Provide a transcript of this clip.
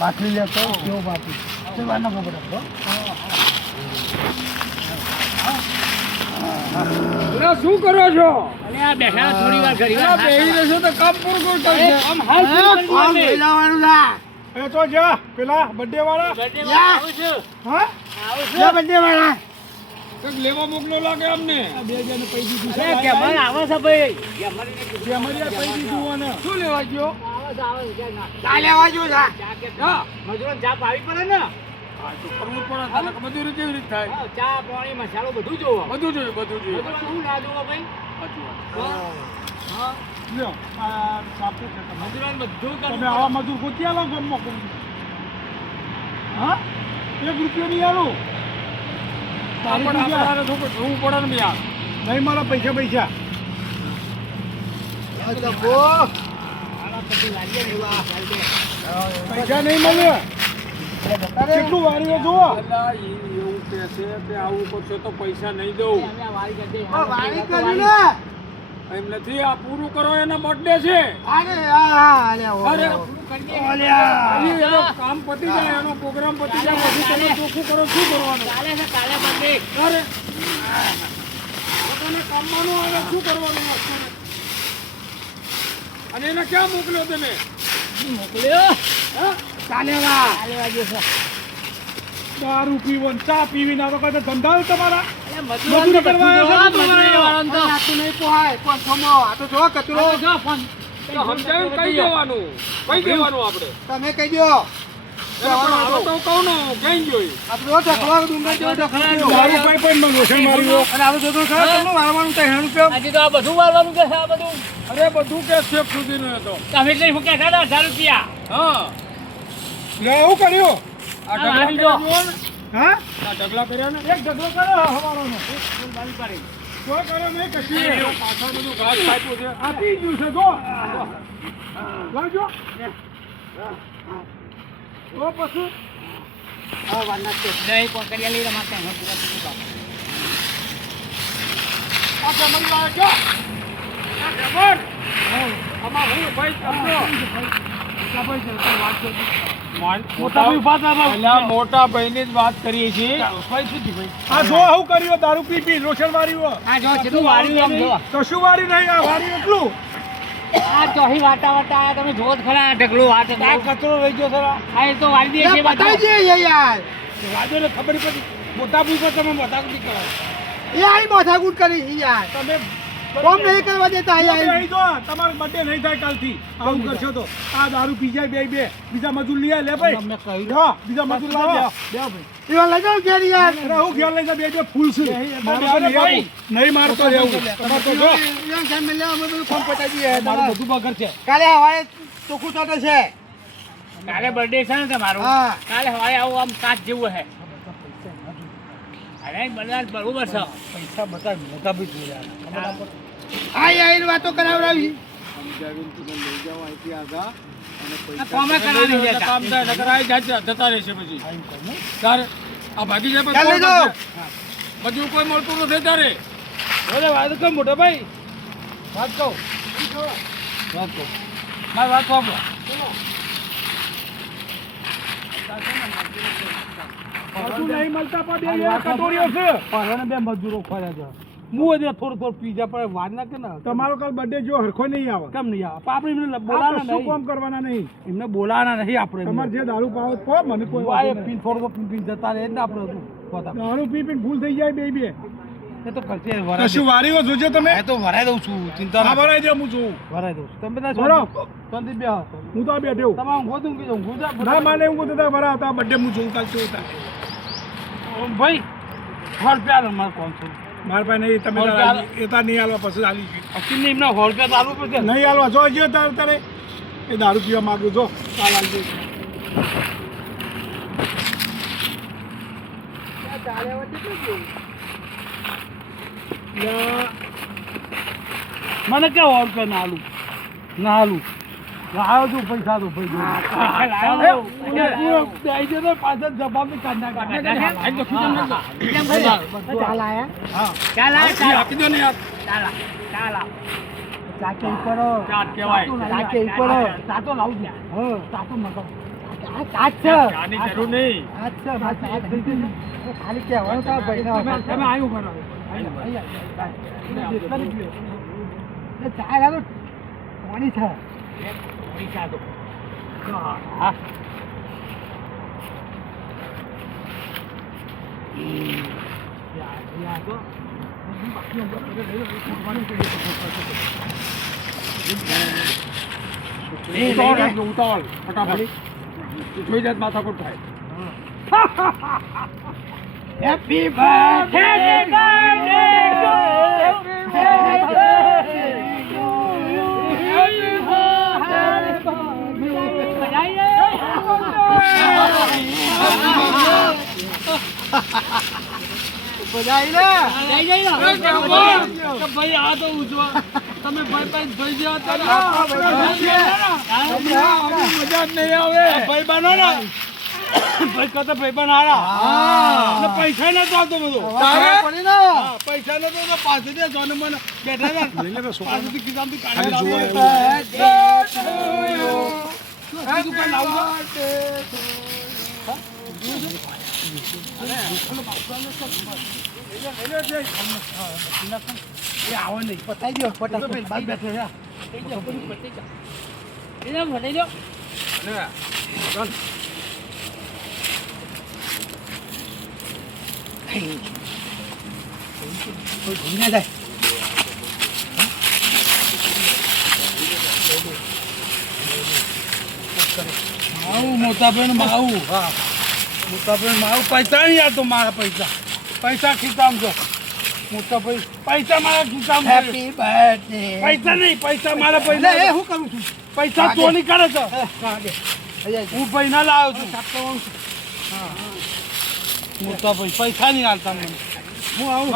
બાટલી લેતો કેવો બાટલી ચલવાનો ખબર હતો શું કરો છો? અરે આ બેઠા થોડી વાર ઘડી વાર બેહી રહેશો તો કામ પૂરું કરશે. આમ હાલ કોમ લઈ જવાનું ના એ તો જા પેલા બર્થડે વાળા આવું છું હા લે બંને વાળા કંઈક લેવા મોકલો લાગે અમને. આ 2000 ને પૈ દીધું છે. અરે કેમન આવે છે ભાઈ કેમન જે અમારી આ પૈ દીધું અને શું લેવા ગયો? આવે છે ના ચાલે વાજો જા ચા કે હા મજૂરન ચા પાવી પડે ને આ તો કરવું પડે. તારે બધું રીતે કેવી રીતે થાય? હા, ચા પાણી મસાલો બધું જોવો બધું જોઈએ બધું જોઈએ. મજૂરન શું ના જોવો ભાઈ સાચી વાત. હા લ્યો આ સાપુ છે તમારે. મજૂરન બધું તમે કરવું આવા મજૂર ગોતી આલો ગામમાં કોઈ? હા 1 રૂપિયો નહીં આલું. આપણે જોવું પડે ને યાર. નહીં મારા પૈસા પૈસા પૈસા નહીં મળે. કેટલું વારીઓ જુઓ. એવું કહે છે કે આવું કરશો તો પૈસા નહીં દઉં. અમે આ વારી કરી દે વારી કરી ને એમ નથી, આ પૂરું કરો એના બર્થડે છે. અરે હા અરે અરે ઓલ્યા પછી એનો કામ પતી જાય, એનો પ્રોગ્રામ પતી જાય પછી તમે ચોખ્ખું કરો શું કરવાનું? કાલે છે કાલે બંને અરે પોતાને કામવાનું આવે શું કરવાનું? અને એને ક્યાં મોકલ્યો તમે? મોકલ્યો હા? ચાલે વા કાલે વાગ્યો છે દારૂ પીવો ને ચા પીવી ના તો કઈ ધંધા તમારા અરે મજૂરી કરવા આવ્યા છો? મજૂરી આ તો નહીં પોહાય પણ સમો આ તો જો કચરો જો ફોન તો સમજાવીને કઈ દેવાનું? કઈ દેવાનું આપણે? તમે કહી દો હવે તો કહું ને કઈ જોઈ આપણો ઢકલો ડુંગર જેવો ઢકલો દારૂ કઈ પણ મંગો છે મારી. અને આપણે જોતો ખરા તમને મારવાનું તો હેણ રૂપિયા આજે તો આ બધું વાળવાનું કે છે આ બધું અરે બધું કે છેક સુધીનું એ તો. તમે એટલે શું કહેતા હતા 1000 રૂપિયા હા લે શું કર્યું? આ ઢગલા વારી કર્યા જો. જુઓ ને. હા આ ઢગલા કર્યા ને એક ઢગલો કર્યો હવારોનો. કોઈ કર્યો નહીં કશું નહીં. પાછળ બધું ઘાસ કાપ્યું છે. આ પી ગયું છે જો. લાવજો. તો પછી હા વાના છે નહીં કોણ કરી લઈ રમાતે હું પૂરા પૂરું કામ આ જમણ લાવજો. આ જમણ. આમાં હું ભાઈ આપજો. મોટા ભાઈની જ વાત કરીએ છીએ. આ જો આવું કર્યું દારૂ પી પી રોશન વાળ્યું. આ જો કેટલું વારી આમ જો કશું વારી નહીં, આ વારી એટલું. આ ચોહી વાટા વાટા આયા તમે જોત ખરા આ ઢગલો વાટ આ કચરો રહી ગયો ખરા. આ એ તો વારી દે છે બતાવી દે યાર વાજોને ખબર પડી. મોટા ભાઈ પર તમે મજાક નહીં કરો. એ આઈ માથાકૂટ કરી છે યાર તમે કોમ નહીં કરવા દેતા આઈ અહીં જો તમારો બર્થડે નહીં થાય કાલથી. આવું કરશો તો આ દારૂ પી જાય બે બીજા મજૂર લઈ આય લે ભાઈ. હા બીજા મજૂર લાવો. એવા લઈ જાઓ ઘેર યાર અરે હું ઘેર લઈ જા બે ફૂલ છે. નહીં મારતો રહેવું. તમારે તો જો યાર ઘેર મેં લેવા અમે બધું ફોન પતાવી દઈએ મારું બધું બગર છે. કાલે હવારે ચોખ્ખું ચાટે છે કાલે બર્થડે છે ને તમારો હા કાલે હવારે આવું આમ કાચ જેવું હે અરે બધા બરોબર છે પૈસા બતા મોટા ભાઈ જોયા. આઈ આઈ વાતો કરાવડાવી સમજાવીને તમે લઈ જાઓ અહીંથી આગા અને આ કોમે કરાવી દેતા. કામ થાય નકર આઈ જાય જતા રહેશે પછી. તારે આ ભાગી જાય ચાલ લઈ જાઓ. બધું કોઈ મળતું નથી તારે. બોલે વાત કહો મોટા ભાઈ. વાત કહો. વાત કહો. મારી વાત સાંભળો. બધું નહીં મળતા પણ બે કટોરીઓ છે. બે મજૂરો ખોર્યા છે હું હજી થોડું પીઝા પર વાર ના કે ને તમારો કાલ બર્થડે જો હરખો નહીં આવે. કેમ નહીં આવે આપણે એમને આ બોલાવાના કશું નહીં કામ કરવાના નહીં. એમને બોલાવાના નહીં આપણે તમારે જે દારૂ પાવો તો મને કોઈ વાય વાંધો નહીં. પીન થોડો પીન જતા રહે ને આપણે પોતા દારૂ પી પીને ભૂલ થઈ જાય બે એ તો કરશે કશું વારીઓ જોજો તમે. તો વરાઈ દઉં છું ચિંતા હા ભરાઈ જાઉં હું છું. વરાઈ દઉં છું તમે બધા બરો. શાંતિ બે હું તો આ બેઠો. તમામ ગોતું કીધું ગુજા ના માને હું તો ભરા હતા બર્થડે હું જોઉં કાલ શું હતા. ભાઈ હોર પ્યાર મારે કોણ છે મારા પાસે નહીં તમે તારા એ તાર નહીં હાલવા પછી હાલી ગઈ. અકીને એમને હોર રૂપિયા ચાલુ પડશે નહીં હાલવા જો જે તારે એ દારૂ પીવા માંગુ જો કાલ હાલજે. મને ક્યાં હોર રૂપિયા ના હાલું ના હાલું લાવ્યો છું પૈસા તો ભાઈ પાછળ જવાબ ચાલ આ ચાલ આપી દો ને યાર. ચાલ ચાલ ચાકે ઉપર ચાટ કહેવાય. ચાકે ઉપર ચાતો લાવું છું હા ચાતો મગો આની જરૂર નહીં. ખાલી કહેવાનું તો આ ભાઈને તમે આવ્યું કરો. ચા લાવો પાણી છે હા ઉતાવળ ફટાફટ જોઈ જાય માથાકૂટ થાય. હેપી બર્થડે ભાઈ આ તો ઉજવા તમે ભાઈ જોઈ ગયા મજા જ નહીં આવે. ભાઈ બનો ને ભાઈ કતો ભાઈ બનાડા પૈસા નતો આવતો બધો. પૈસા નતો તો પાછળથી જોને મને બેઠા હતા પાછળથી ખિસ્સામાંથી કાઢી આવો નહીં પતાઈ દો ફટાફટ બાદ બેઠો છે કોઈ ભૂલી ના જાય માવું મોટાભાઈ માવું હા મોટાભાઈ માવું પૈસા નહીં આવતો મારા પૈસા ખીચામાં જો મોટાભાઈ પૈસા મારા ખીચામાં હેપી બર્થડે પૈસા નહીં પૈસા મારા પૈસા એ હું કરું છું પૈસા ચોરી કરે છે હું પૈસા લાવ્યો છું મોટાભાઈ પૈસા નહીં આવતા મને હું આવું